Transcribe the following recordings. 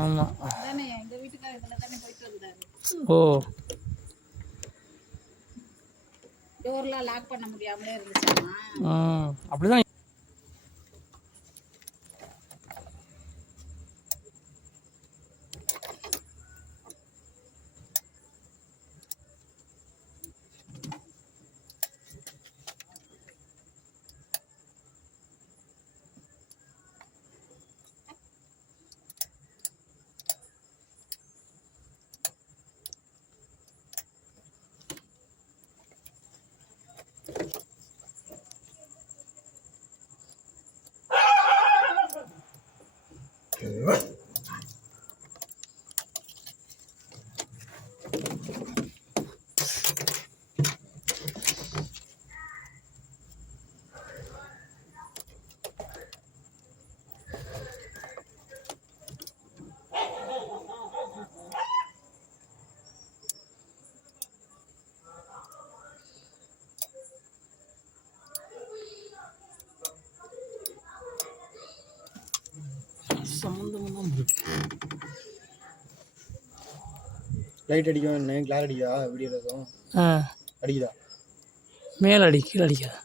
ஆமாம். ஓ, டோர்லாம் லாக் பண்ண முடியாமலே இருந்துச்சாமா. அப்படிதான். சம்மந்தமாக லைட் அடிக்கும், கிளார் அடிக்குதா? வீடியோவில் எதுவும் அடிக்குதா? மேலே அடி, கீழே அடிக்காத.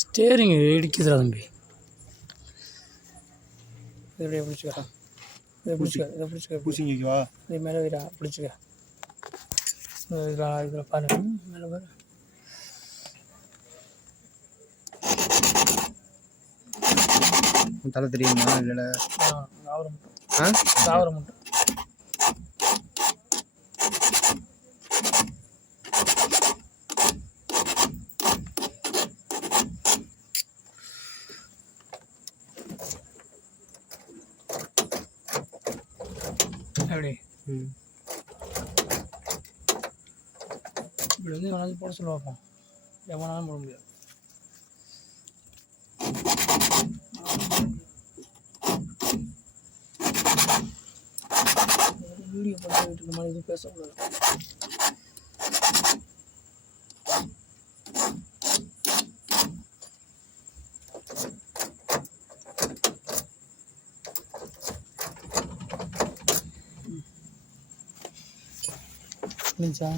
ஸ்டேரிங் இடிக்குதுடா தம்பி. இப்படியே பிடிச்சிக்கா, இதை பிடிச்சிக்க பூசிங்கவா? இது மேலே வீடா பிடிச்சிக்க. இதில் பாரு, மேலே பாரு. தலை தெரியுமா? இல்லை தாவரம் மட்டும். தாவரம் மட்டும். எப்படி இப்படி வந்து எவனாச்சும் போட சொல்ல வைப்போம். எவனாலும் போட முடியாது. வீடியோ பார்த்துட்டு இருக்க மாதிரி எதுவும் பேசக்கூடாது. புரிஞ்சா?